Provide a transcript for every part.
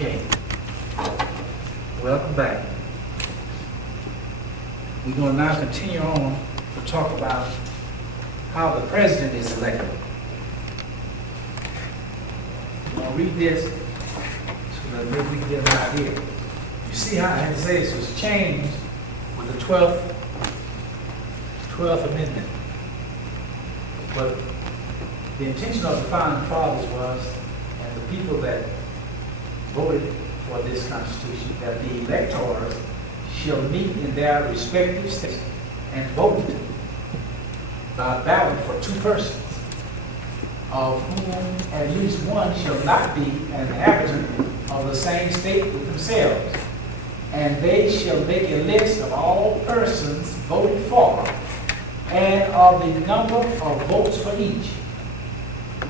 Okay. Welcome back. We're going to now continue on to talk about how the president is elected. I'm going to read this so that maybe we can get an idea. You see how I had to say this was changed with the 12th Amendment. But the intention of the founding fathers was, and the people that voted for this Constitution, that the electors shall meet in their respective states and vote by ballot for two persons, of whom at least one shall not be an inhabitant of the same state with themselves. And they shall make a list of all persons voted for, and of the number of votes for each,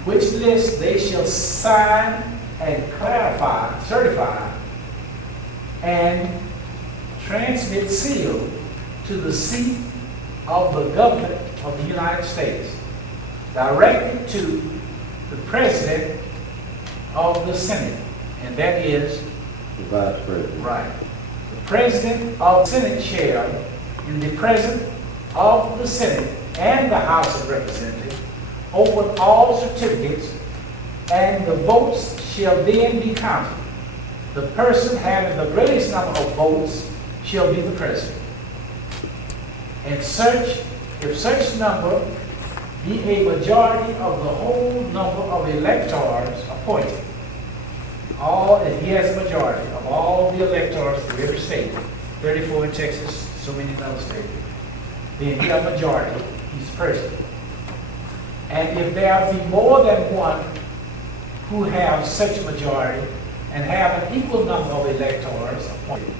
which list they shall sign and certify, and transmit sealed to the seat of the government of the United States, directed to the President of the Senate, and that is the Vice President. Right. The President of the Senate shall, in the presence of the Senate and the House of Representatives, open all certificates, and the votes shall then be counted. The person having the greatest number of votes shall be the president. And if such number be a majority of the whole number of electors appointed, if he has a majority of all the electors of every state, 34 in Texas, so many in other states, then he has a majority, he's president. And if there be more than one who have such a majority and have an equal number of electors appointed,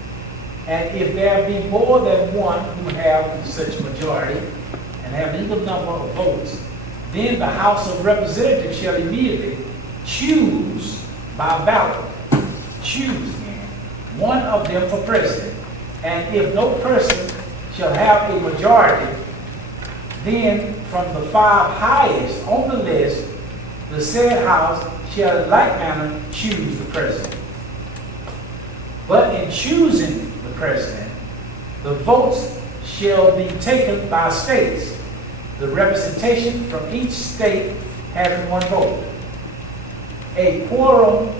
and if there be more than one who have such a majority and have an equal number of votes, then the House of Representatives shall immediately choose by ballot, choose one of them for president. And if no person shall have a majority, then from the 5 highest on the list, the said House shall in like manner choose the president. But in choosing the president, the votes shall be taken by states, the representation from each state having one vote. A quorum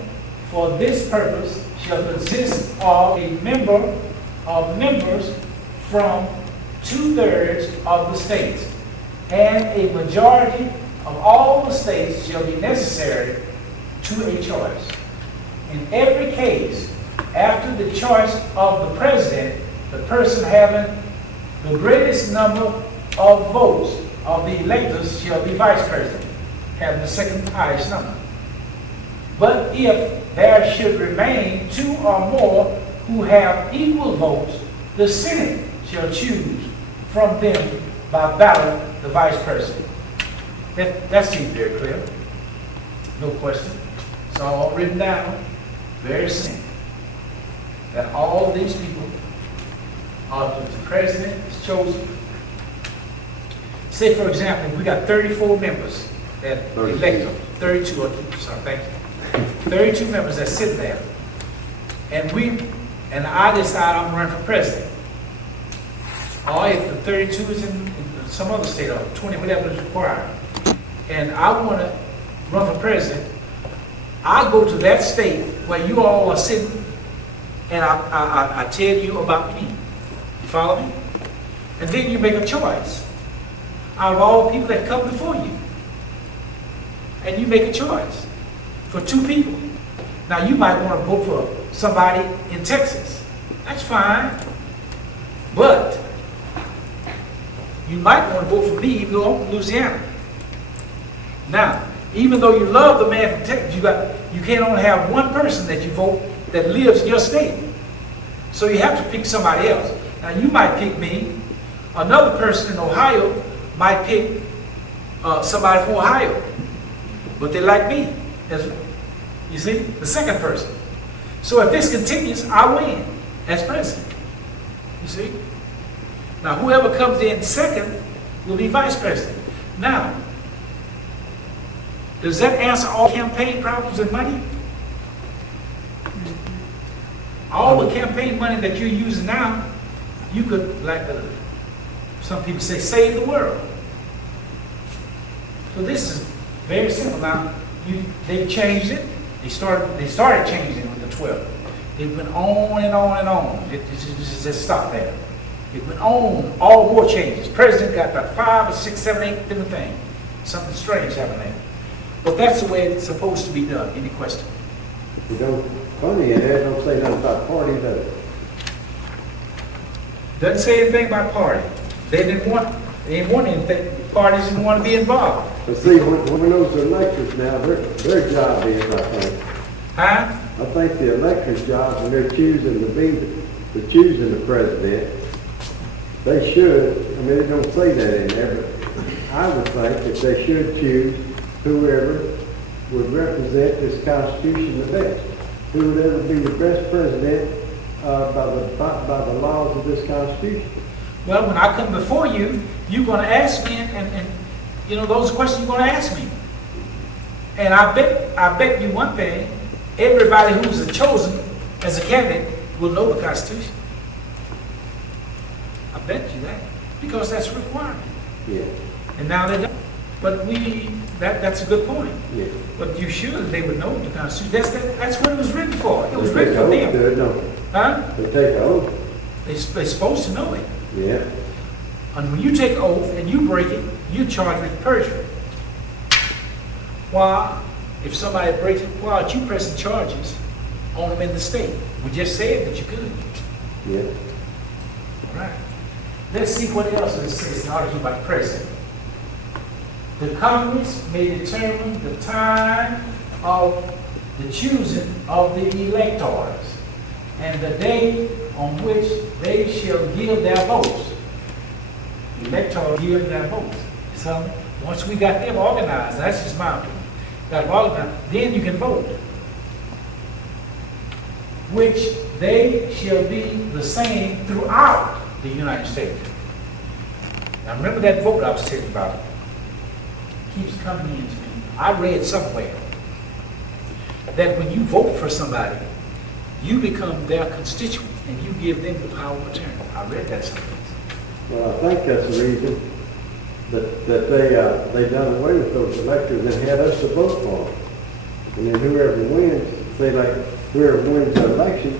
for this purpose shall consist of members from 2/3 of the states, and a majority of all the states shall be necessary to a choice. In every case, after the choice of the president, the person having the greatest number of votes of the electors shall be vice president, having the second highest number. But if there should remain 2 or more who have equal votes, the Senate shall choose from them by ballot the vice president. That seems very clear. No question. It's all written down. Very simple. That all these people are the president is chosen. Say, for example, we got 34 members that elect 32. Sorry, thank you. 32 members that sit there, and I decide I'm running for president. Or if the 32 is in some other state, or 20, whatever is required, and I want to run for president, I go to that state where you all are sitting, and I tell you about me. You follow me? And then you make a choice out of all the people that come before you. And you make a choice for 2 people. Now, you might want to vote for somebody in Texas. That's fine. But you might want to vote for me even though I'm from Louisiana. Now, even though you love the man from Texas, you can't only have one person that you vote that lives in your state. So you have to pick somebody else. Now, you might pick me. Another person in Ohio might pick somebody from Ohio. But they like me. You see, the second person. So if this continues, I win as president. You see? Now, whoever comes in second will be vice president. Now, does that answer all campaign problems and money? All the campaign money that you're using now, you could, like some people say, save the world. So this is very simple. Now, they've changed it. They started changing it with the 12. It went on and on and on. It just stopped there. It went on, all more changes. President got about 5 or 6, 7, 8 different things. Something strange happened there. But that's the way it's supposed to be done. Any question? You don't, funny, and that don't say nothing about party, does it? Doesn't say anything about party. They didn't want anything. Parties didn't want to be involved. But see, when those electors now, their job is, I think. Huh? I think the electors' job, when they're choosing the president, they should, I mean, they don't say that in there, but I would think that they should choose whoever would represent this Constitution the best. Who would ever be the best president by the laws of this Constitution. Well, when I come before you, you're going to ask me, and you know, those questions you're going to ask me. And I bet you one thing, everybody who's chosen as a candidate will know the Constitution. I bet you that, because that's a requirement. Yeah. And now they don't. But that's a good point. Yeah. But you should, they would know the Constitution. That's what it was written for. It was written for them. Huh? They take an oath. They're supposed to know it. Yeah. And when you take oath and you break it, you charge with perjury. Why? If somebody breaks it, why aren't you pressing charges on them in the state? We just said that you could. Yeah. All right. Let's see what else it says in article by the president. The Congress may determine the time of the choosing of the electors and the day on which they shall give their votes. Electors give their votes. So once we got them organized, that's just my opinion, got them organized, then you can vote. Which they shall be the same throughout the United States. Now remember that vote I was telling you about? Keeps coming into me. I read somewhere that when you vote for somebody, you become their constituent and you give them the power of attorney. I read that somewhere. Well, I think that's the reason that they done away with those electors and had us to vote for them. And then whoever wins, say like whoever wins the election,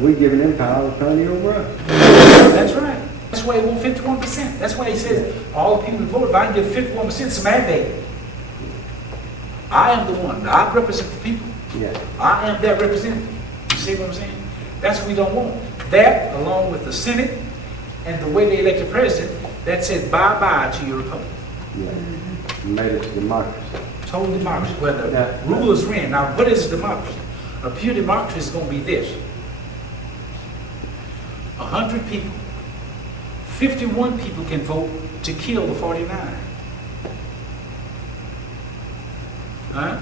we giving them power of attorney over us. That's right. That's why he won 51%. That's why he says all the people who voted, if I can get 51%, it's a mandate. I am the one. I represent the people. Yeah. I am their representative. You see what I'm saying? That's what we don't want. That, along with the Senate and the way they elect the president, that says bye-bye to your republic. Yeah. Made it democracy. Total democracy, where the rulers reign. Now, what is a democracy? A pure democracy is going to be this. 100 people. 51 people can vote to kill the 49. Huh?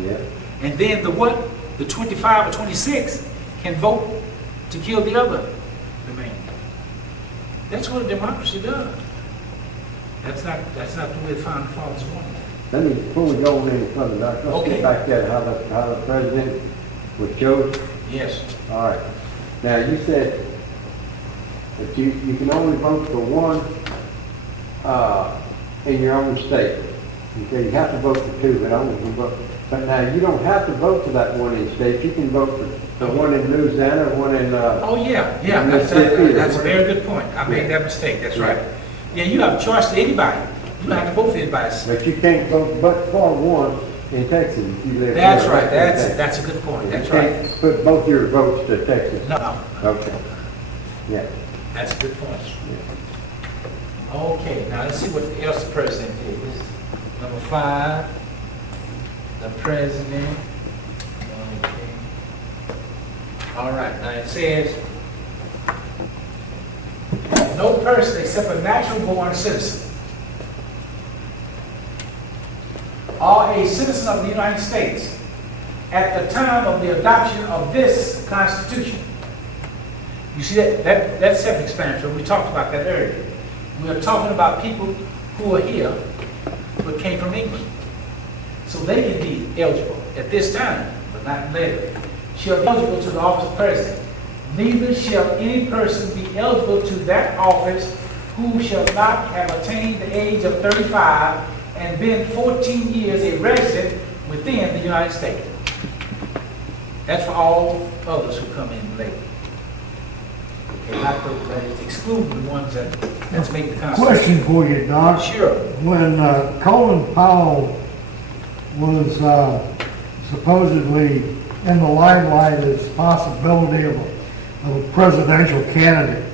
Yeah. And then the what? The 25 or 26 can vote to kill the other remaining. That's what a democracy does. That's not the way the founding fathers wanted. Let me, before we go any further, let's get back to how the president was chosen. Yes. All right. Now you said that you can only vote for one in your own state. Okay, you have to vote for two, but only can vote. But now you don't have to vote for that one in state. You can vote for the one in Louisiana, one in oh yeah, that's a very good point. I made that mistake. That's right. Yeah, you have a choice to anybody. You don't have to vote for anybody. But you can't vote but for one in Texas. If you live that's there. Right. That's a good point. That's right. You can't put both your votes to Texas. No. Okay. Yeah. That's a good point. Yeah. Okay, now let's see what else the president did. This is number 5, the president. Okay. All right, now it says, no person except a natural-born citizen or a citizen of the United States at the time of the adoption of this Constitution. You see that's self-explanatory. We talked about that earlier. We are talking about people who are here but came from England. So they can be eligible at this time, but not later. She'll be eligible to the office of president. Neither shall any person be eligible to that office who shall not have attained the age of 35 and been 14 years a resident within the United States. That's for all others who come in late. Okay, not those that is excluding the ones that let's make the Constitution. Question for you, Doc. Sure. When Colin Powell was supposedly in the limelight as possibility of a presidential candidate,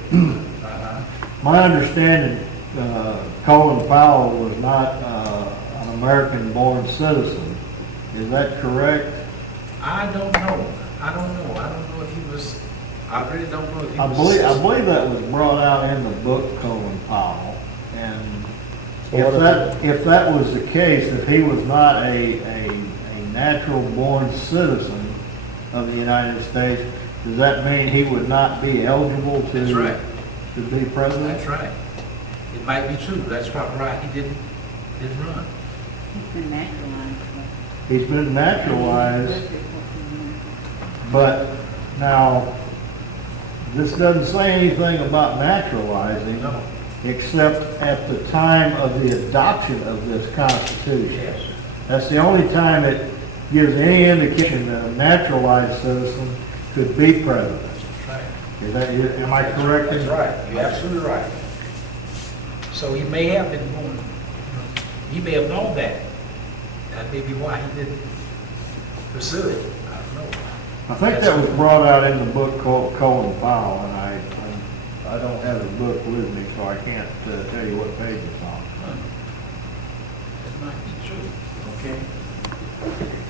my understanding, Colin Powell was not an American-born citizen. Is that correct? I don't know. I don't know if he was. I really don't know if he was. I believe that was brought out in the book Colin Powell, and if that was the case, if he was not a natural-born citizen of the United States, does that mean he would not be eligible to? That's right. To be president? That's right. It might be true. That's probably right. He didn't run. He's been naturalized. He's been naturalized, but now, this doesn't say anything about naturalizing, No. except at the time of the adoption of this Constitution. Yes. That's the only time it gives any indication that a naturalized citizen could be president. That's right. Am I correct? That's right. You're absolutely right. So he may have been born. He may have known that. That may be why he didn't pursue it. I don't know. I think that was brought out in the book called Colin Powell, and I don't have the book with me, so I can't tell you what page it's on. That might be true. Okay.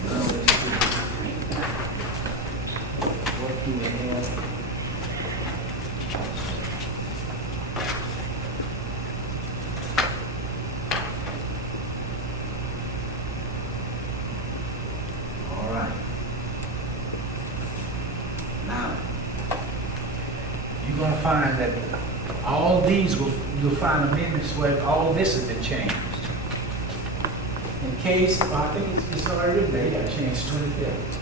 Now let's see. What do we have? All right. Now, you're going to find that all these you'll find amendments where all this has been changed. In case, I think it's already written there, it got changed 25th.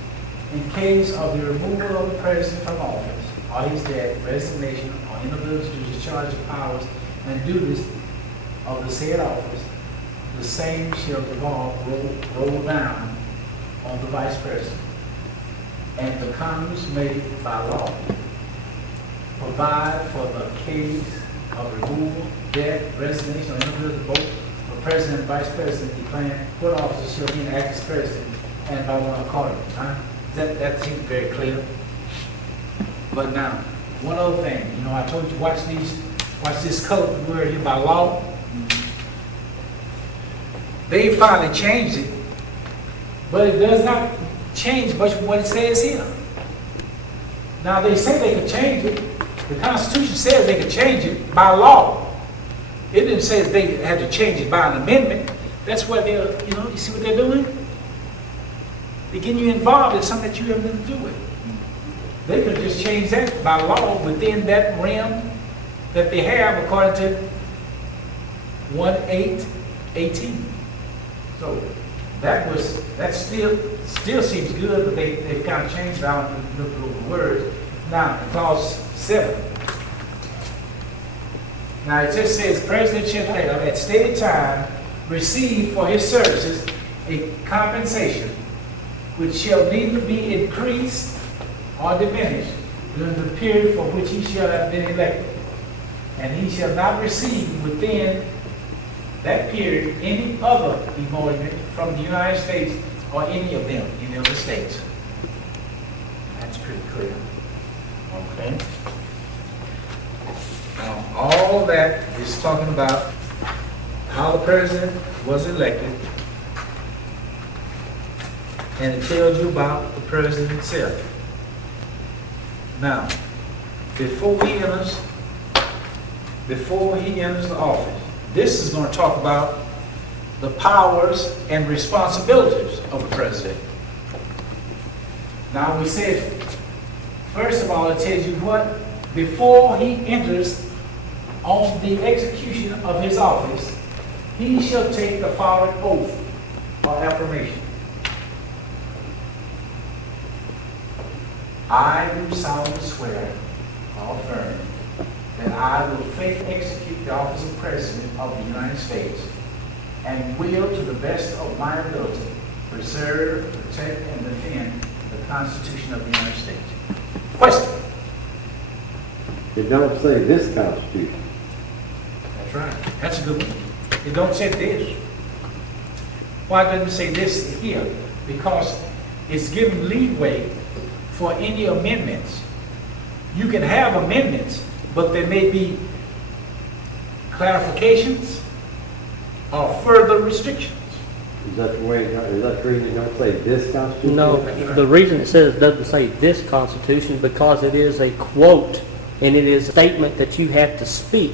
In case of the removal of the president from office, or his death, resignation, or inability to discharge the powers and duties of the said office, the same shall roll down on the vice president. And the Congress may, by law, provide for the case of removal, death, resignation, or inability to vote for president and vice president declaring what officer shall be acting as president and by one accordingly. That seems very clear. But now, one other thing, I told you, watch this colored word here by law. They finally changed it, but it does not change much from what it says here. Now, they say they can change it. The Constitution says they can change it by law. It didn't say that they had to change it by an amendment. That's what they're, you see what they're doing? They're getting you involved in something that you have nothing to do with. They could just change that by law within that realm that they have according to 1/8/18. So that still seems good, but they've kind of changed it. I don't look over the words. Now, clause 7. Now it just says, President shall have at stated time receive for his services a compensation which shall neither be increased or diminished during the period for which he shall have been elected. And he shall not receive within that period any other emolument from the United States or any of them, any other states. That's pretty clear. Okay. Now, all that is talking about how the president was elected, and it tells you about the president himself. Now, before he enters the office, this is going to talk about the powers and responsibilities of the president. Now, we said, first of all, it tells you what, before he enters on the execution of his office, he shall take the following oath or affirmation. I do solemnly swear affirm that I will faithfully execute the office of President of the United States and will, to the best of my ability, preserve, protect, and defend the Constitution of the United States. Question? It don't say this Constitution. That's right. That's a good one. It don't say this. Why doesn't it say this here? Because it's giving leeway for any amendments. You can have amendments, but there may be clarifications or further restrictions. Is that the way, is that the reason it don't say this Constitution? No, the reason it says, doesn't say this Constitution, because it is a quote, and it is a statement that you have to speak.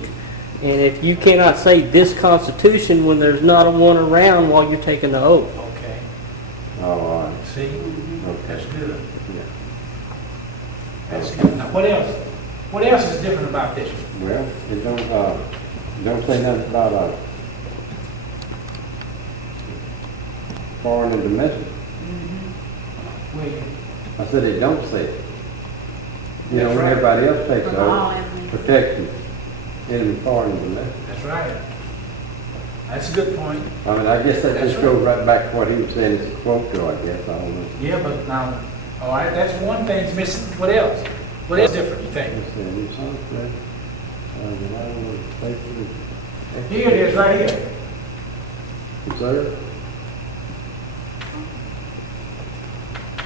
And if you cannot say this Constitution when there's not a one around while you're taking the oath. Okay. Oh, all right. See? That's Okay. good. Yeah. That's good. Now, what else? What else is different about this one? Well, it don't say nothing about foreign and domestic. Wait. I said it don't say it. You know, That's when right. everybody else takes For the law oath, and- protection, enemy foreign and domestic. That's right. That's a good point. I mean, I guess that That's just right. goes right back to what he was saying, it's a quote though, I guess, I don't know. Yeah, but now, all right, that's one thing's missing. What else? What else different, you think? Let's see, new sunset, the land was faithfully Here it is, right here. preserved.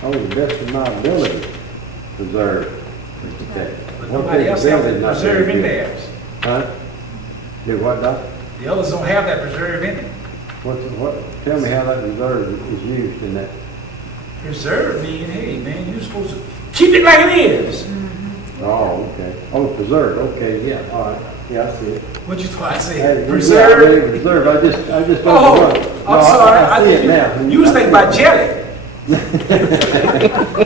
Oh, the best of my ability, preserve, and protect. But One nobody else has capability that not preserve very in good. theirs. Huh? Do what, Doc? The others don't have that preserve in it. Tell me how that reserve is used in that. Preserve meaning, hey, man, you're supposed to keep it like it is. Oh, okay. Oh, preserve, okay, yeah, all right. Yeah, I see it. What you thought I Hey, said? yeah, Preserve? really preserve, I just don't Oh, know. I'm sorry. I see it now. You was thinking about jelly.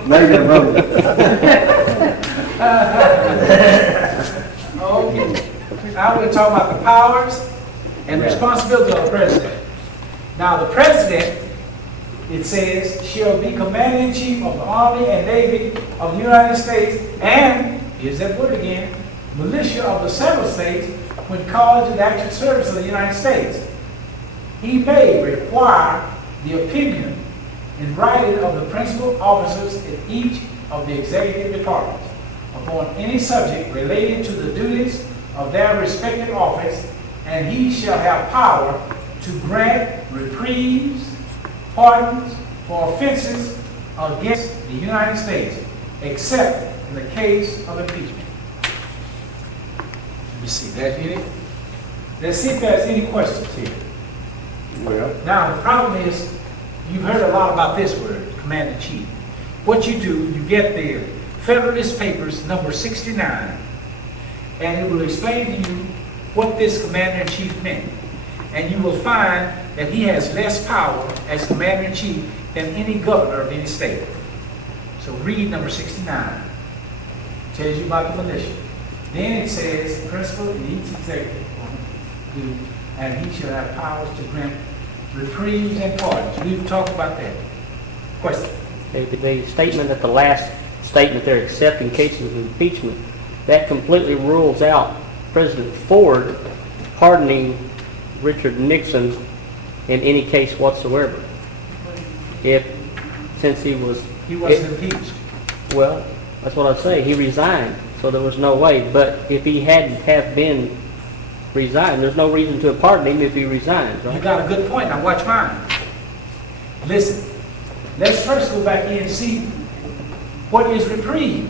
Maybe I'm wrong. Okay. Now we're talking about the powers and responsibility of the president. Now, the president, it says, shall be commander-in-chief of the Army and Navy of the United States and, here's that word again, militia of the several states when called to the active service of the United States. He may require the opinion in writing of the principal officers in each of the executive departments upon any subject related to the duties of their respective office, and he shall have power to grant reprieves, pardons for offenses against the United States, except in the case of impeachment. Let me see, that it? Let's see if there's any questions here. Well, Now, the problem is, you've heard a lot about this word, commander-in-chief. What you do, you get the Federalist Papers, number 69, and it will explain to you what this commander-in-chief meant. And you will find that he has less power as commander-in-chief than any governor of any state. So read number 69. It tells you about the militia. Then it says, principal in each executive, and he shall have powers to grant reprieves and pardons. We've talked about that. Question? The statement at the last statement there, except in cases of impeachment, that completely rules out President Ford pardoning Richard Nixon in any case whatsoever. Since he wasn't impeached. Well, that's what I say. He resigned, so there was no way. But if he hadn't have been resigned, there's no reason to pardon him if he resigns, You right? got a good point. Now watch mine. Listen, let's first go back in and see what is reprieve.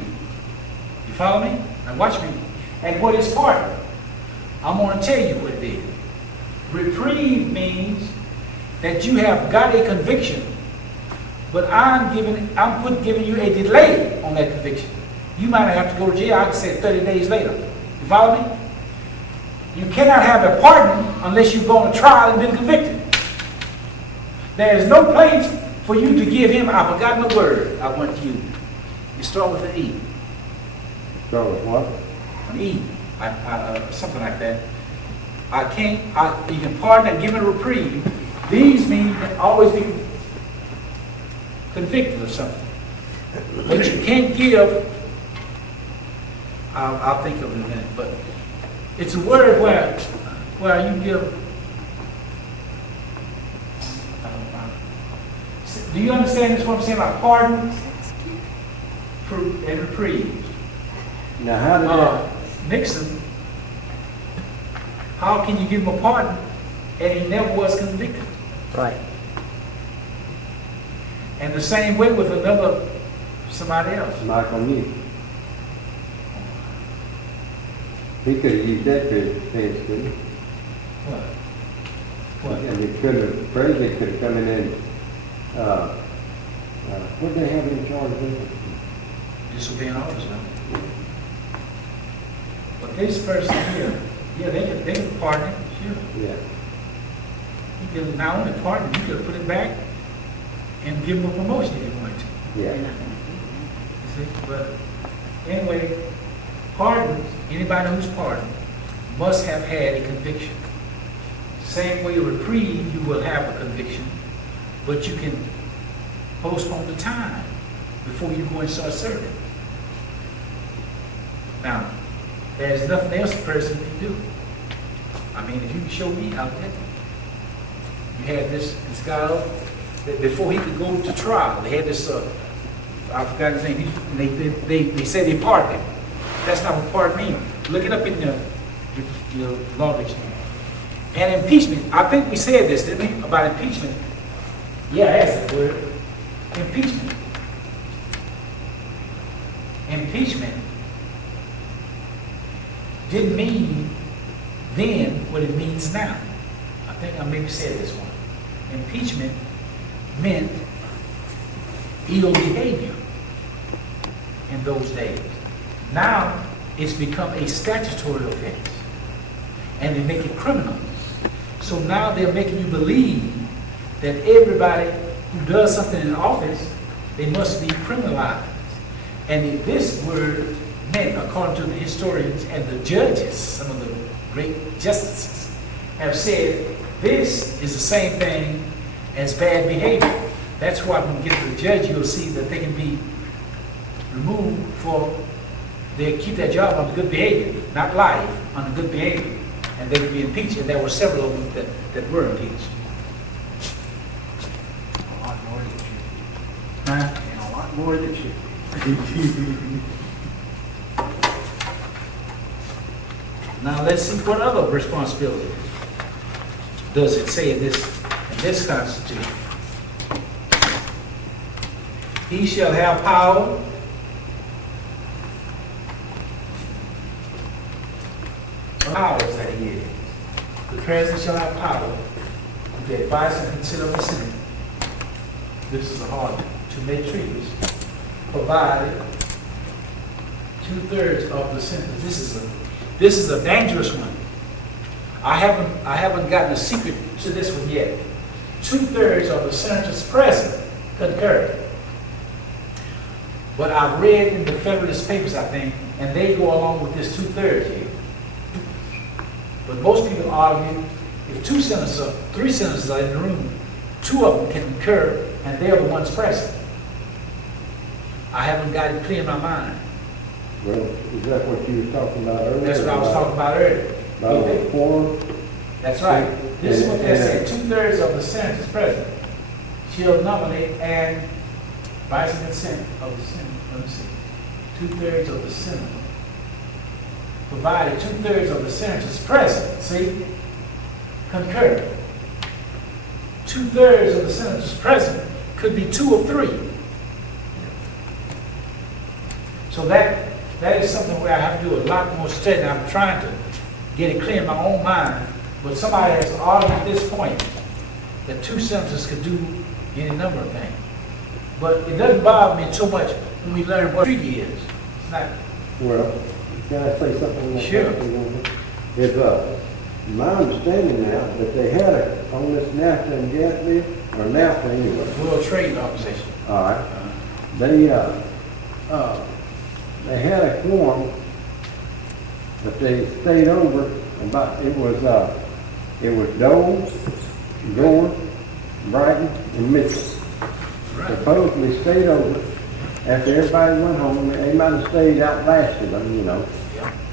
You follow me? Now watch me. And what is pardon? I'm going to tell you what it is. Reprieve means that you have got a conviction, but I'm giving you a delay on that conviction. You might not have to go to jail. I can say 30 days later. You follow me? You cannot have a pardon unless you've gone to trial and been convicted. There is no place for you to give him, I've forgotten the word I want to use. You start with an E. start with what? An E. Something like that. You can pardon and give a reprieve. These mean you can always be convicted of something. But you can't give, I'll think of it in a minute, but it's a word where you give, do you understand this, what I'm saying about pardon and reprieve? Now, how did that, Nixon, how can you give him a pardon and he never was convicted? Right. And the same way with somebody else. Michael Newton? He could have used that for his defense, couldn't he? What? And he could have, the president could have come in and, what did they have in charge of? Disobeying office, no? But this person here, yeah, they can pardon him, sure. Yeah. You can not only pardon him, you could put him back and give him a promotion if you wanted to. Yeah. They're not gonna do You see, but anyway, pardons, anybody who's pardoned must have had a conviction. Same way reprieve, you will have a conviction, but you can postpone the time before you go and start serving. Now, there's nothing else a person can do. I mean, if you can show me out there, you had this guy that before he could go to trial, they had this, I forgot his name, they said they pardoned him. That's not what pardon means. Look it up in your law dictionary. And impeachment, I think we said this, didn't we, about impeachment? Yeah, that's the word. Impeachment. Impeachment didn't mean then what it means now. I think I maybe said this one. Impeachment meant ill behavior in those days. Now it's become a statutory offense and they make it criminal. So now they're making you believe that everybody who does something in office, they must be criminalized. And this word meant, according to the historians and the judges, some of the great justices, have said this is the same thing as bad behavior. That's why when you get to the judge, you'll see that they can be removed for, they keep their job on good behavior, not life, on good behavior. And they can be impeached, and there were several of them that were impeached. A lot more than you. Huh? And a lot more than you. Now let's see what other responsibility does it say in this Constitution. He shall have power powers that he is. The president shall have power to advise and consider the Senate. This is a hard one. To make treaties, provided 2/3 of the Senate. This is a dangerous one. I haven't gotten a secret to this one yet. 2/3 of the senators present concur. But I've read in the Federalist Papers, I think, and they go along with this 2/3 here. But most people argue if 3 senators are in the room, 2 of them can concur, and they're the ones present. I haven't got it clear in my mind. Well, is that what you were talking about earlier? That's what I was talking about earlier. About the quorum? That's right. This is what they're saying. 2/3 of the senators present shall nominate and by consent of the Senate. Let me see. 2/3 of the Senate. Provided 2/3 of the senators present, see, concur. 2/3 of the senators present could be 2 of 3. So that is something where I have to do a lot more study. I'm trying to get it clear in my own mind, but somebody has argued at this point that 2 senators could do any number of things. But it doesn't bother me too much when we learn what treaty is. It's not. Well, can I say something? Sure. It's, my understanding now that they had on this NAFTA and GATT, or NAFTA anyway. World Trade Organization. All right. They had a quorum, but they stayed over about, it was Doe, Gore, Brighton, and Mitchell. Right. Supposedly stayed over after everybody went home. They might have stayed out lasted them, you know.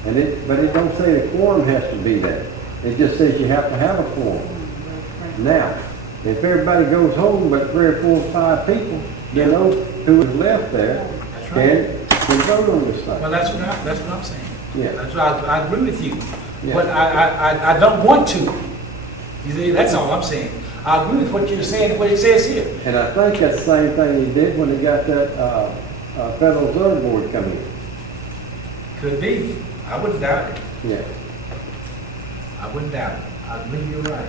But it don't say the quorum has to be there. It just says you have to have a quorum. Now, if everybody goes home but 3 or 4 or 5 people, then those who is left there That's right. can vote on this thing. Well, that's what I'm saying. Yeah. That's why I agree with you. Yeah. But I don't want to. You see, that's all I'm saying. I agree with what you're saying, what it says here. And I think that's the same thing he did when he got that federal zoning board coming in. Could be. I wouldn't doubt it. Yeah. I wouldn't doubt it. I believe you're right.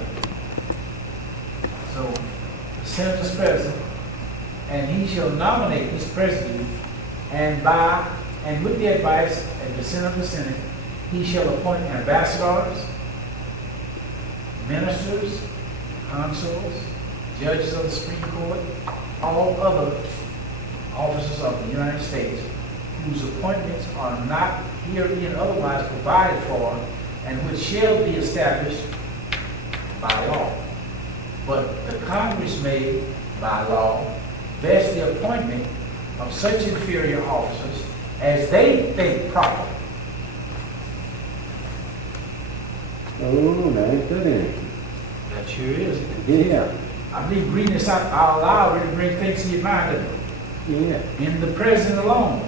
So, the Senate is president, and he shall nominate his president, and with the advice and consent of the Senate, he shall appoint ambassadors, ministers, consuls, judges of the Supreme Court, all other officers of the United States whose appointments are not herein otherwise provided for and which shall be established by law. But the Congress may, by law, vest the appointment of such inferior officers as they think proper. Oh, now ain't that anything? That sure is. Yeah. I believe reading this out loud really brings things to your mind, doesn't it? Yeah. In the president alone.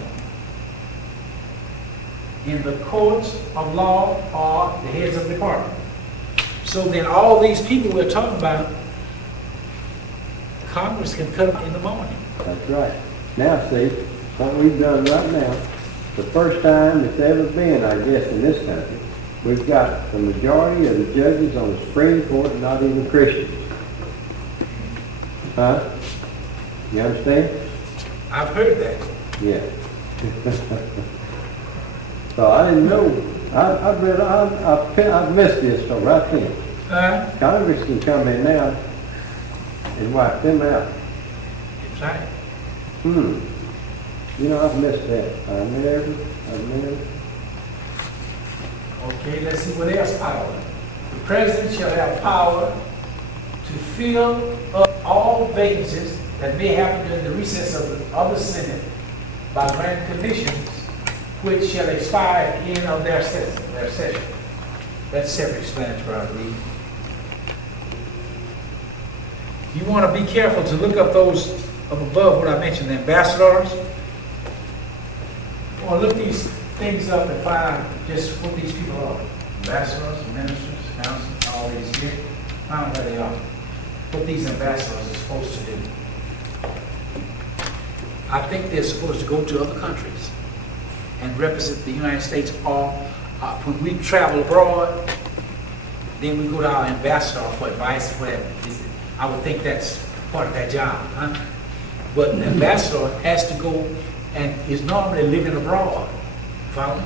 In the courts of law are the heads of the department. So then all these people we're talking about, Congress can cut them in the morning. That's right. Now, see, what we've done right now, the first time it's ever been, I guess, in this country, we've got the majority of the judges on the Supreme Court not even Christians. Huh? You understand? I've heard that. Yeah. So I didn't know. I've missed this so right then. Congress can come in now and wipe them out. That's right. You know, I've missed that. I've never. Okay, let's see what else power. The president shall have power to fill up all vacancies that may happen during the recess of the Senate by granting commissions which shall expire at the end of their session. That's self-explanatory, I believe. You want to be careful to look up those up above what I mentioned, the ambassadors. You want to look these things up and find out just what these people are. Ambassadors, ministers, councils, all these here. Find out where they are. What these ambassadors are supposed to do. I think they're supposed to go to other countries and represent the United States, or when we travel abroad, then we go to our ambassador for advice, whatever. I would think that's part of that job, huh? But an ambassador has to go and is normally living abroad. Follow?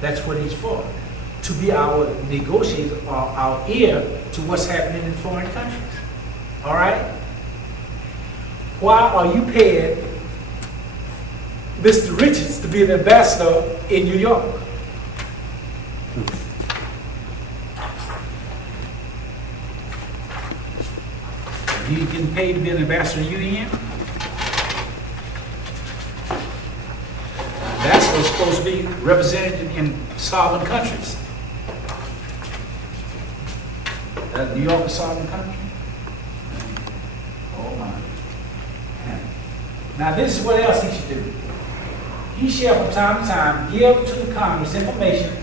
That's what he's for. To be our negotiator or our ear to what's happening in foreign countries. All right? Why are you paying Mr. Richards to be an ambassador in New York? You getting paid to be an ambassador in UN? Ambassadors are supposed to be represented in sovereign countries. New York a sovereign country? Oh my. Now this is what else he should do. He shall from time to time give to the Congress information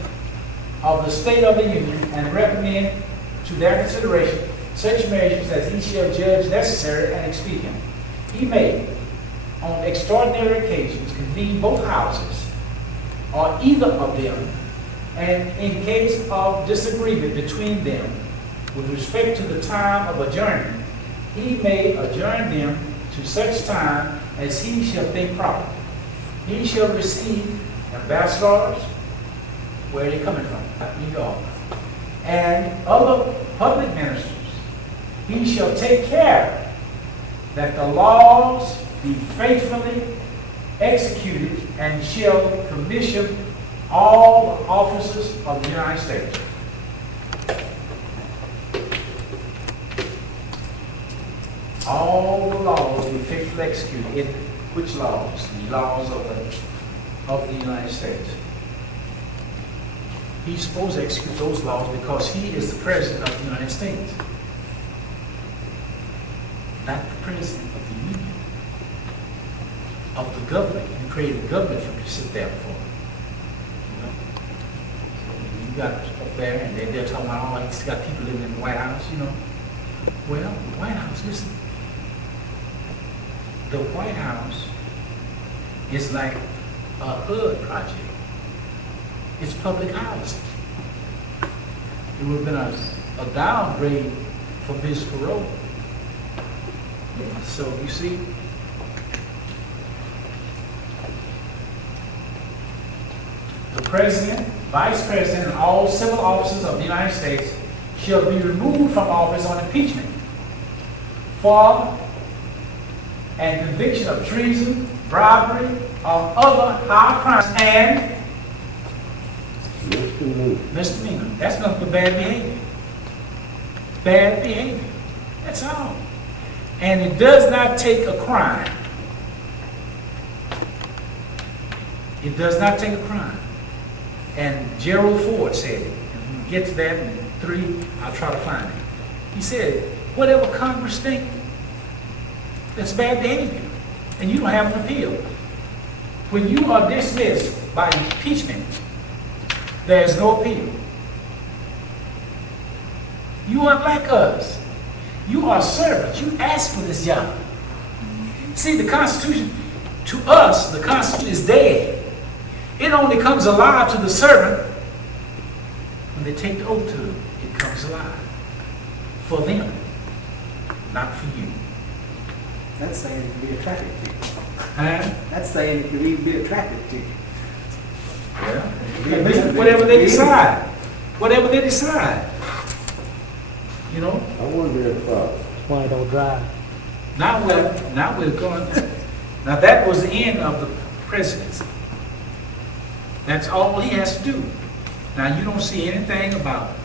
of the state of the Union and recommend to their consideration such measures as he shall judge necessary and expedient. He may, on extraordinary occasions, convene both houses or either of them, and in case of disagreement between them with respect to the time of adjournment, he may adjourn them to such time as he shall think proper. He shall receive ambassadors, where are they coming from? New York. And other public ministers. He shall take care that the laws be faithfully executed and shall commission all the officers of the United States. All the laws be faithfully executed. In which laws? The laws of the United States. He's supposed to execute those laws because he is the president of the United States, not the president of the union, of the government. You created a government for him to sit there for. You know? So you got up there and they're talking about, oh, he's got people living in the White House, you know. Well, the White House, listen. The White House is like a HUD project. It's public housing. It would have been a downgrade for Ms. Perot. So you see, the president, vice president, and all civil officers of the United States shall be removed from office on impeachment for and conviction of treason, bribery, or other high crimes and misdemeanor. That's nothing but bad behavior. Bad behavior. That's all. And it does not take a crime. It does not take a crime. And Gerald Ford said it. And we'll get to that in 3. I'll try to find it. He said, whatever Congress thinks, that's bad behavior. And you don't have an appeal. When you are dismissed by impeachment, there is no appeal. You aren't like us. You are servants. You asked for this job. See, the Constitution, to us, the Constitution is dead. It only comes alive to the servant when they take the oath to it. It comes alive. For them, not for you. That's saying it can be attractive to you. Huh? That's saying it can even be attractive to you. Well, whatever they decide. Whatever they decide. You know? I wonder if, That's why I don't drive. Now we're going. Now that was the end of the presidency. That's all he has to do. Now you don't see anything about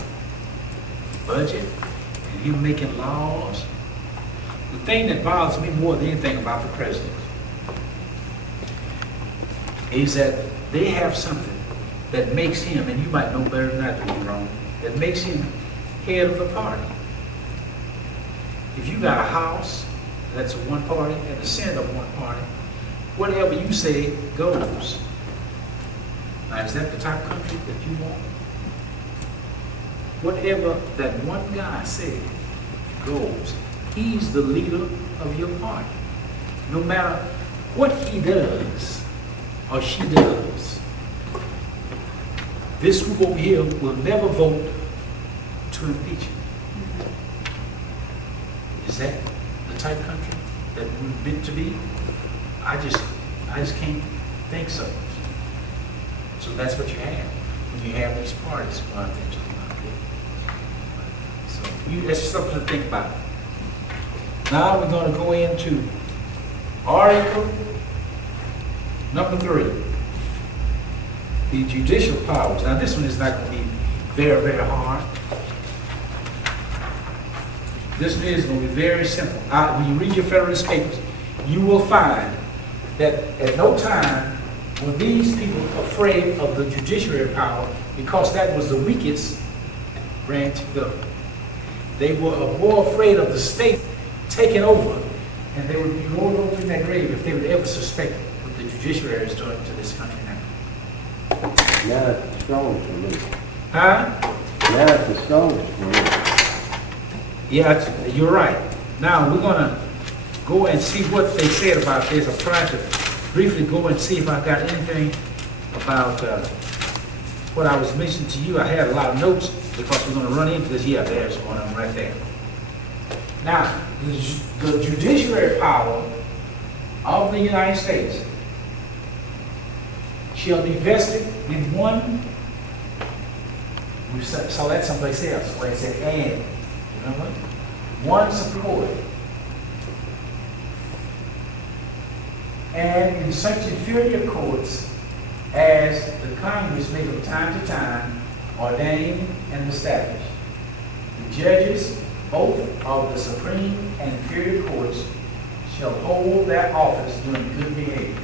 budget and him making laws. The thing that bothers me more than anything about the president is that they have something that makes him, and you might know better than I do, wrong, that makes him head of the party. If you got a house that's one party and the Senate of one party, whatever you say goes. Now, is that the type of country that you want? Whatever that one guy said goes. He's the leader of your party. No matter what he does or she does, this group over here will never vote to impeach him. Is that the type of country that we're meant to be? I just can't think so. So that's what you have when you have these parties. Well, I think so that's just something to think about. Now we're going to go into Article number 3, the judicial powers. Now this one is not going to be very, very hard. This one is going to be very simple. When you read your Federalist Papers, you will find that at no time were these people afraid of the judiciary power because that was the weakest branch of government. They were more afraid of the state taking over, and they would be rolled over in their grave if they would ever suspect what the judiciary is doing to this country now. now it's the strongest for me. Huh? Now it's the strongest for me. Yeah, you're right. Now we're going to go and see what they said about this. I'm trying to briefly go and see if I got anything about what I was mentioning to you. I had a lot of notes because we're going to run into this. Yeah, there's one of them right there. Now, the judiciary power of the United States shall be vested in one. We saw that someplace else where it said and. Remember? One Supreme Court. And in such inferior courts as the Congress may from time to time ordain and establish. The judges, both of the Supreme and inferior courts, shall hold their office during good behavior.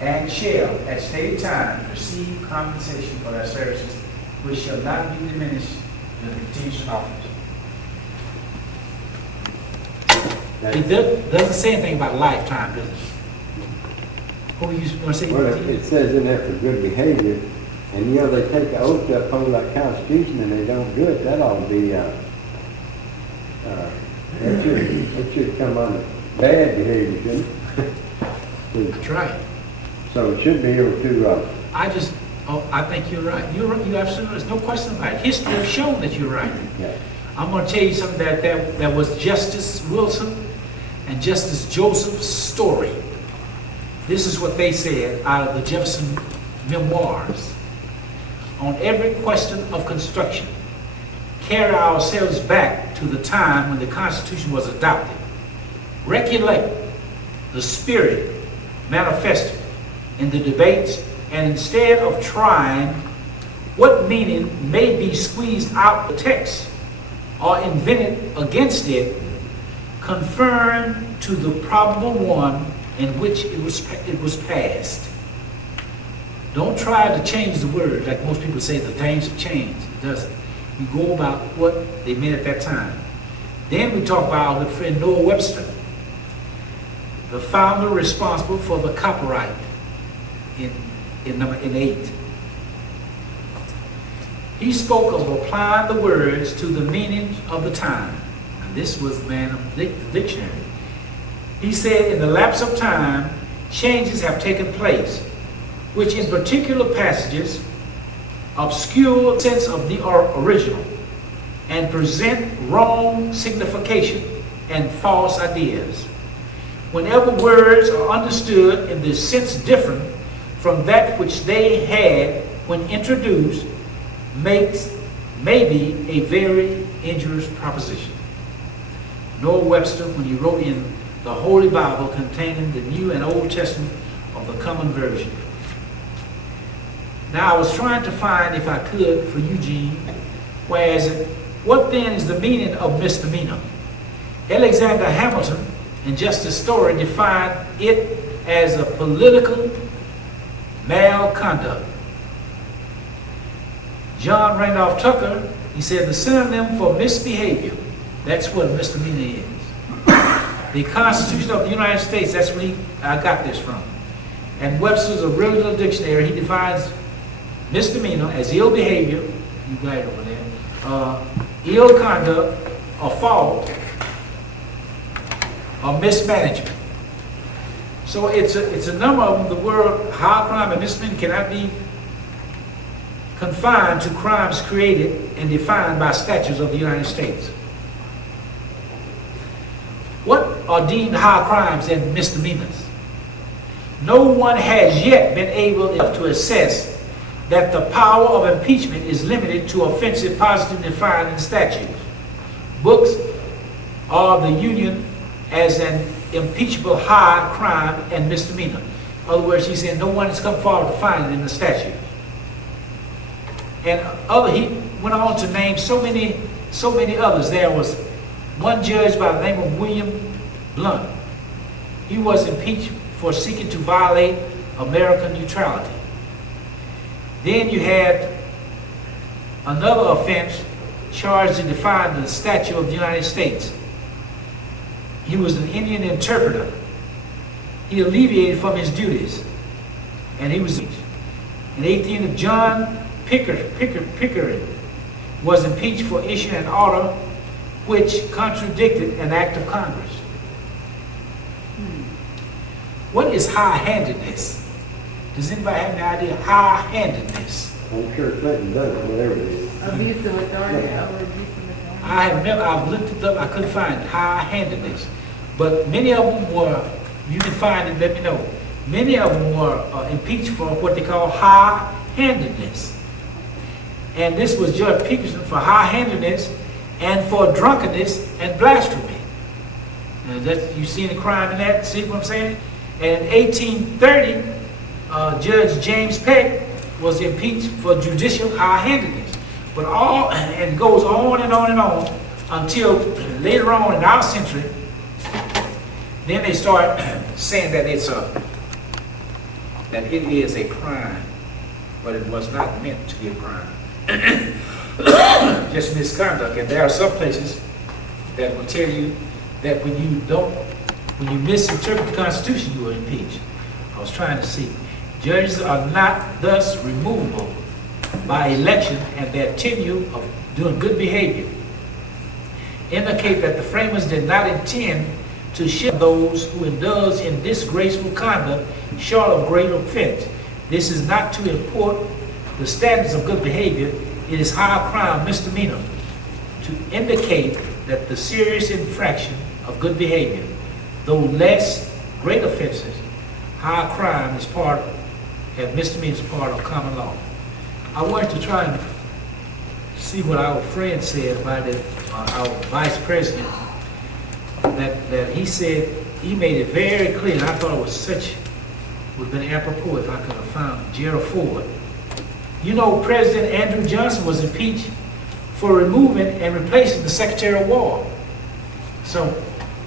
and shall at stated times receive compensation for their services, which shall not be diminished in the continuation of office. It doesn't say anything about lifetime, does it? What were you going to say? Well, it says in there for good behavior, and you know, they take the oath to uphold that Constitution and they don't do it, that ought to be, it should come under bad behavior, shouldn't it? That's right. So it should be able to, I think you're right. You're absolutely, there's no question about it. History has shown that you're right. yeah. I'm going to tell you something that was Justice Wilson and Justice Joseph's story. This is what they said out of the Jefferson Memoirs. On every question of construction, carry ourselves back to the time when the Constitution was adopted. Recollect the spirit manifested in the debates, and instead of trying what meaning may be squeezed out the text or invented against it, conform to the probable one in which it was passed. Don't try to change the word like most people say the things have changed. It doesn't. You go about what they meant at that time. Then we talk about our good friend Noah Webster, the founder responsible for the copyright in 8. He spoke of applying the words to the meaning of the time. And this was the man of the dictionary. He said, in the lapse of time, changes have taken place, which in particular passages obscure the sense of the original and present wrong signification and false ideas. Whenever words are understood in the sense different from that which they had when introduced, may be a very injurious proposition. Noah Webster, when he wrote in the Holy Bible containing the New and Old Testament of the Common Version. Now, I was trying to find, if I could, for Eugene, what then is the meaning of misdemeanor? Alexander Hamilton, in Justice Story, defined it as a political malconduct. John Randolph Tucker, he said the synonym for misbehavior, that's what a misdemeanor is. The Constitution of the United States, that's where I got this from. And Webster's Original Dictionary, he defines misdemeanor as ill behavior, you got it over there, ill conduct, or fault, or mismanagement. So it's a number of them. The word high crime and misdemeanor cannot be confined to crimes created and defined by statutes of the United States. What are deemed high crimes and misdemeanors? No one has yet been able to assess that the power of impeachment is limited to offensive positively defined in statutes, books, or the Union as an impeachable high crime and misdemeanor. In other words, he said no one has come forward to find it in the statute. And he went on to name so many others. There was one judge by the name of William Blunt. He was impeached for seeking to violate American neutrality. Then you had another offense charged to define the statute of the United States. He was an Indian interpreter. He alleviated from his duties, and he was impeached. In 18th of John Pickering was impeached for issuing an order which contradicted an act of Congress. What is high-handedness? Does anybody have any idea? High-handedness. I'm sure Clinton does it, whatever it is. Abuse of authority or abuse of authority. I've looked it up, I couldn't find high-handedness. But many of them were, you can find it, let me know. Many of them were impeached for what they call high-handedness. And this was Judge Pickering for high-handedness and for drunkenness and blasphemy. You see any crime in that? See what I'm saying? And in 1830, Judge James Peck was impeached for judicial high-handedness. But and it goes on and on and on until later on in our century, then they start saying that that it is a crime, but it was not meant to be a crime. Just misconduct. And there are some places that will tell you that when you misinterpret the Constitution, you are impeached. I was trying to see. Judges are not thus removable by election, and their tenure of doing good behavior indicate that the framers did not intend to shield those who indulge in disgraceful conduct short of great offense. This is not to import the standards of good behavior. It is high crime misdemeanor to indicate that the serious infraction of good behavior, though less great offenses, high crime is part, and misdemeanor is part of common law. I wanted to try and see what our friend said about it, our vice president, that he said, he made it very clear, and I thought it was would have been apropos if I could have found Gerald Ford. You know, President Andrew Johnson was impeached for removing and replacing the Secretary of War. So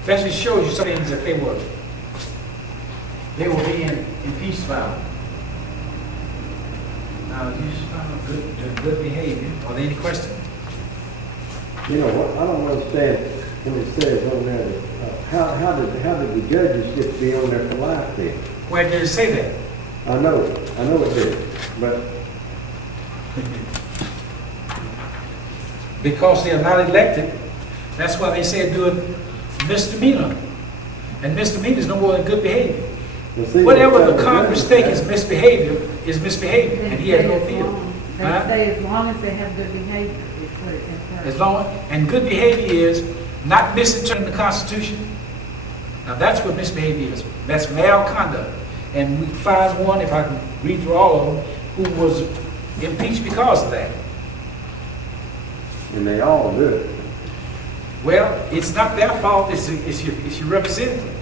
that just shows you some things that they were being impeached about. Now, you just found good behavior. Are there any questions? You know what, I don't understand when it says on there, how did the judges get to be on there for life then? Where did it say that? I know it did, but Because they are not elected, that's why they said do it misdemeanor. And misdemeanor is no more than good behavior. Whatever the Congress think is misbehavior, and he has no fear. They say as long as they have good behavior, is what it's encouraged. As long, and good behavior is not misinterpreting the Constitution. Now that's what misbehavior is. That's malconduct. And we find one, if I can read through all of them, who was impeached because of that. and they all do it. Well, it's not their fault, it's your representative.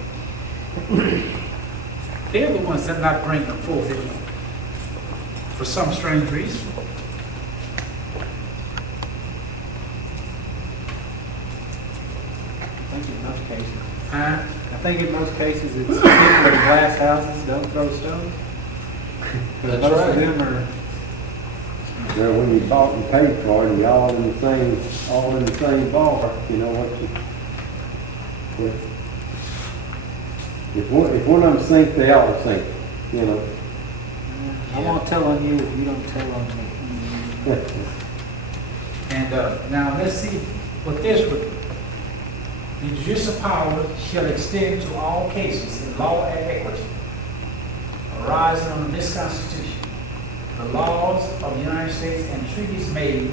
They're the ones that are not bringing them forth for some strange reason. I think in most cases. Huh? I think in most cases it's people in glass houses don't throw stones. Because That's most of right. them are, Now, when you bought and paid for it, and you're all in the same bar, you know what you, if one of them sink, they all sink, you know. I won't tell on you if you don't tell on me. And now let's see what this would. The judicial power shall extend to all cases in law and equity arising under this Constitution, the laws of the United States and treaties made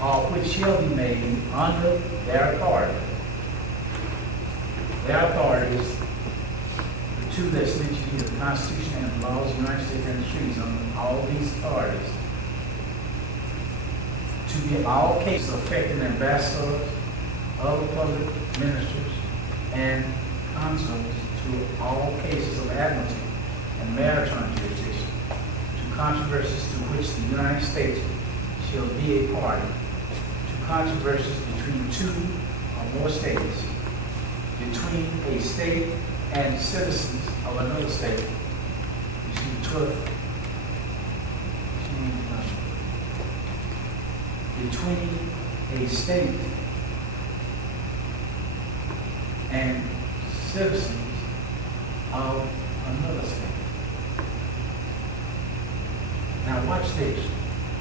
or which shall be made under their authority. Their authority is the two that's mentioned here, the Constitution and the laws of the United States and the treaties under all these authorities. To be all cases affecting ambassadors, other public ministers, and consuls, to all cases of admiralty and maritime jurisdiction, to controversies to which the United States shall be a party, to controversies between two or more states, between a state and citizens of another state. You see 12. Between a state and citizens of another state. Now watch this.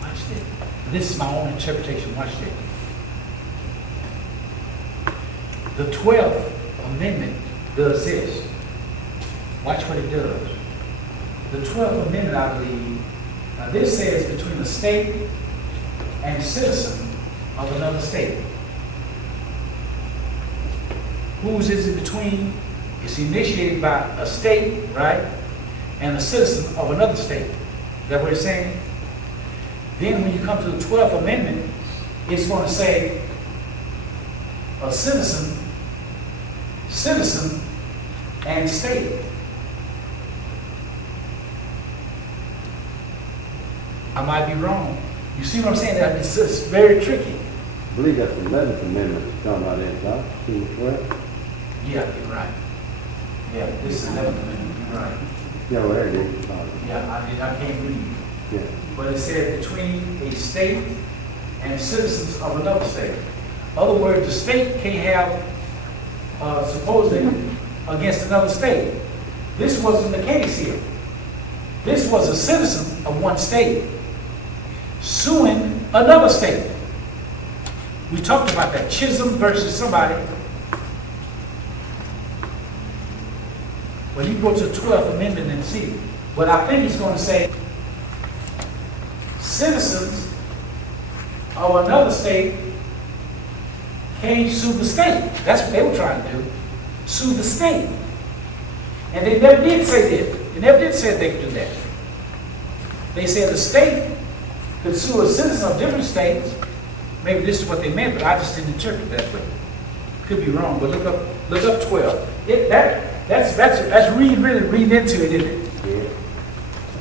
Watch this. This is my own interpretation. Watch this. The 12th Amendment does this. Watch what it does. The 12th Amendment, I believe, now this says between a state and citizen of another state. Whose is it between? It's initiated by a state, right? And a citizen of another state. Is that what it's saying? Then when you come to the 12th Amendment, it's going to say a citizen, and state. I might be wrong. You see what I'm saying? That it's very tricky. I believe that's the 11th Amendment that's talking about it, right? See the 12th? Yeah, you're right. Yeah, this is 11th Amendment. You're right. Yeah, well, there it is. I can't read. Yeah. But it said between a state and citizens of another state. In other words, the state can't have supposedly against another state. This wasn't the case here. This was a citizen of one state suing another state. We talked about that, Chisholm versus somebody. Well, you go to the 12th Amendment and see. But I think he's going to say citizens of another state can't sue the state. That's what they were trying to do, sue the state. And they never did say that. They never did say they could do that. They said the state could sue a citizen of different states. Maybe this is what they meant, but I just didn't interpret that way. Could be wrong, but look up 12. That's really reading into it, isn't it? Yeah.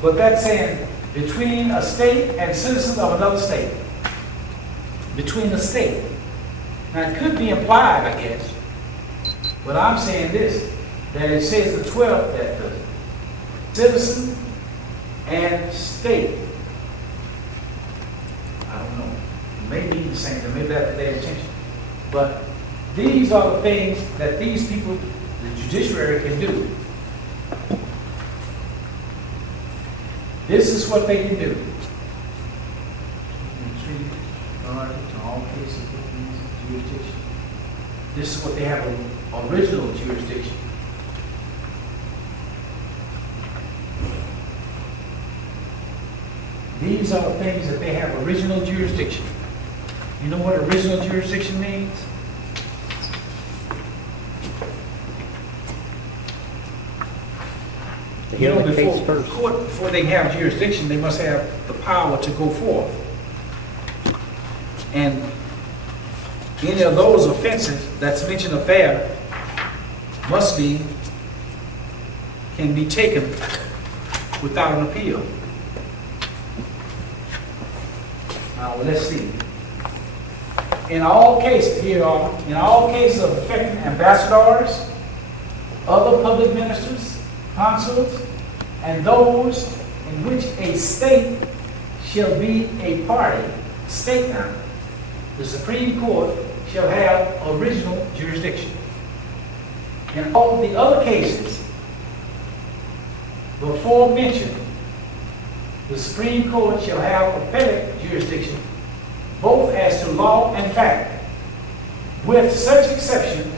But that's saying between a state and citizens of another state. Between the state. Now it could be implied, I guess. But I'm saying this, that it says the 12th that the citizen and state. I don't know. It may be the same, maybe that's their intention. But these are the things that these people, the judiciary, can do. This is what they can do. Treat authority to all cases of jurisdiction. This is what they have original jurisdiction. These are the things that they have original jurisdiction. You know what original jurisdiction means? You know, before they have jurisdiction, they must have the power to go forth. And any of those offenses that's mentioned up there can be taken without an appeal. Now, let's see. In all cases of affecting ambassadors, other public ministers, consuls, and those in which a state shall be a party, state now, the Supreme Court shall have original jurisdiction. In all the other cases before mentioned, the Supreme Court shall have appellate jurisdiction, both as to law and fact, with such exceptions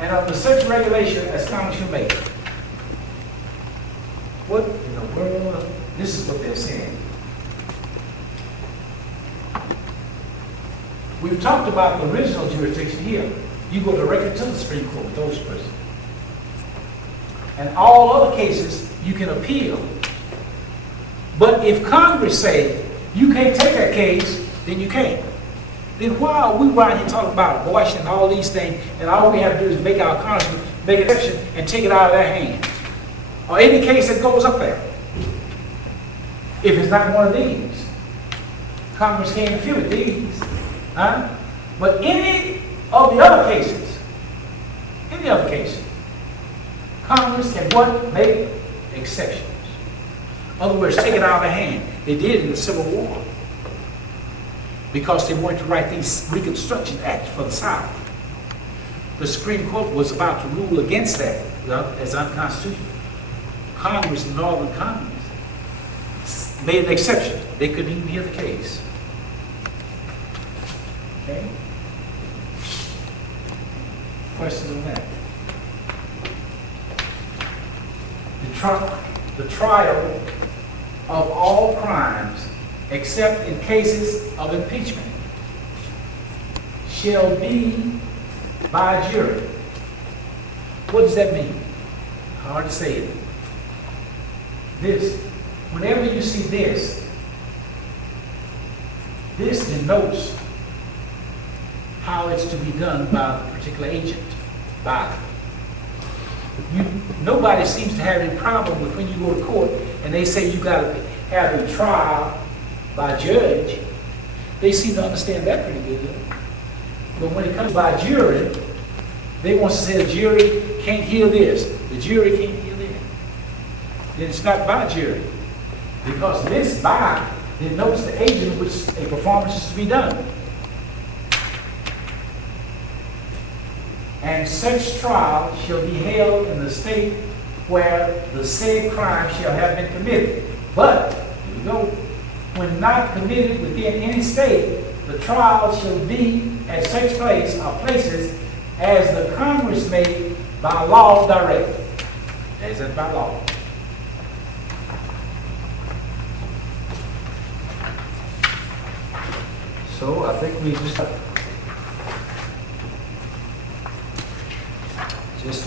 and under such regulation as Congress shall make. What in the world? This is what they're saying. We've talked about the original jurisdiction here. You go directly to the Supreme Court with those persons. And all other cases, you can appeal. But if Congress say you can't take that case, then you can't. Then why are we right here talking about abortion and all these things, and all we have to do is make our Congress make an exception and take it out of their hands? Or any case that goes up there. If it's not one of these. Congress can't interfere with these. Huh? But any of the other cases, Congress can what? Make exceptions. In other words, take it out of their hand. They did in the Civil War. Because they wanted to write these Reconstruction Acts for the South. The Supreme Court was about to rule against that as unconstitutional. Congress, the Northern Congress, made an exception. They couldn't even hear the case. Okay? Questions on that? The trial of all crimes, except in cases of impeachment, shall be by jury. What does that mean? Hard to say it. This, whenever you see this denotes how it's to be done by a particular agent, by. Nobody seems to have any problem with when you go to court and they say you got to have a trial by judge. They seem to understand that pretty good. But when it comes by jury, they want to say the jury can't hear this, the jury can't hear that. then it's not by jury. Because this by denotes the agent which a performance is to be done. And such trial shall be held in the state where the said crime shall have been committed. But, here we go, when not committed within any state, the trial shall be at such place or places as the Congress may by law direct. As that by law. So I think we just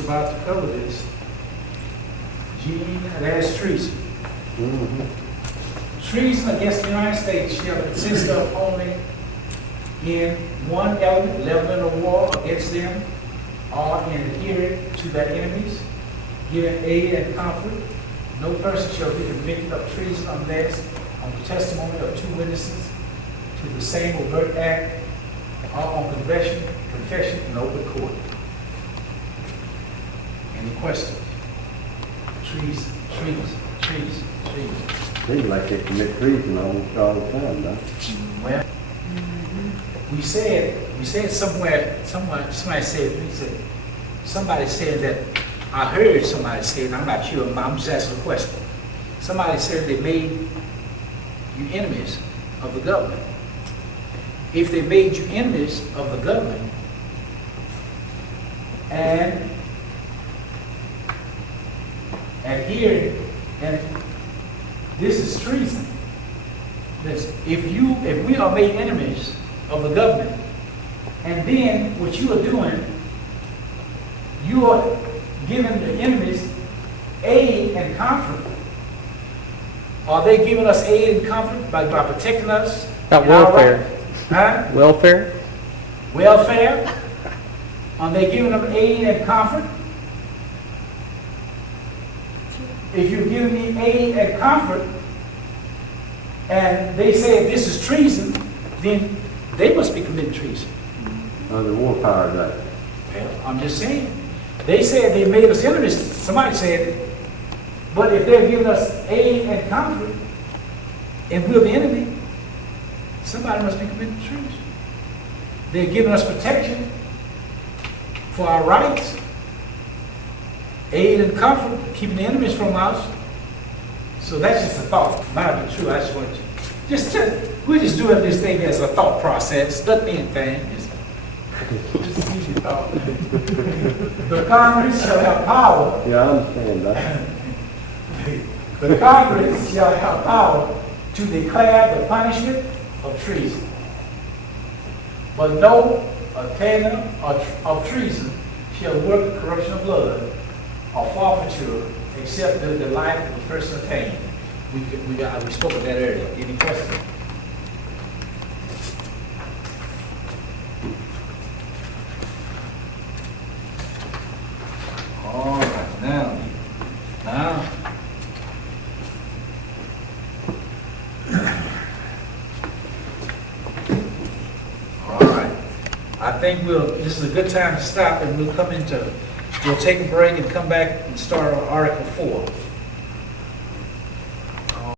about to cover this. Gene, that's treason. Treason against the United States shall consist of only in one element, leveling a war against them, or in adhering to their enemies, giving aid and comfort. No person shall be convicted of treason unless on the testimony of two witnesses to the same overt act, or on confession in open court. Any questions? Treason. Seems like they commit treason almost all the time, though. Well, we said somewhere, somebody said that, I heard somebody say, and I'm not sure, I'm just asking a question. Somebody said they made you enemies of the government. If they made you enemies of the government, and here, and this is treason. Listen, if we are made enemies of the government, and then what you are doing, you are giving the enemies aid and comfort. Are they giving us aid and comfort by protecting us? About welfare. Huh? Welfare? Welfare? Are they giving them aid and comfort? If you're giving me aid and comfort, and they say this is treason, then they must be committing treason. The War Powers Act. Well, I'm just saying. They said they made us enemies. Somebody said it. But if they're giving us aid and comfort, and we're the enemy, somebody must be committing treason. They're giving us protection for our rights, aid and comfort, keeping the enemies from us. So that's just a thought. Might be true. I just want to we're just doing this thing as a thought process. Doesn't mean anything. Just easy thought. The Congress shall have power. Yeah, I understand that. The Congress shall have power to declare the punishment of treason. But no attainder of treason shall work the corruption of blood or forfeiture except the life of the person attained. We spoke of that earlier. Any questions? All right, now. All right. I think this is a good time to stop, and we'll take a break and come back and start on Article 4.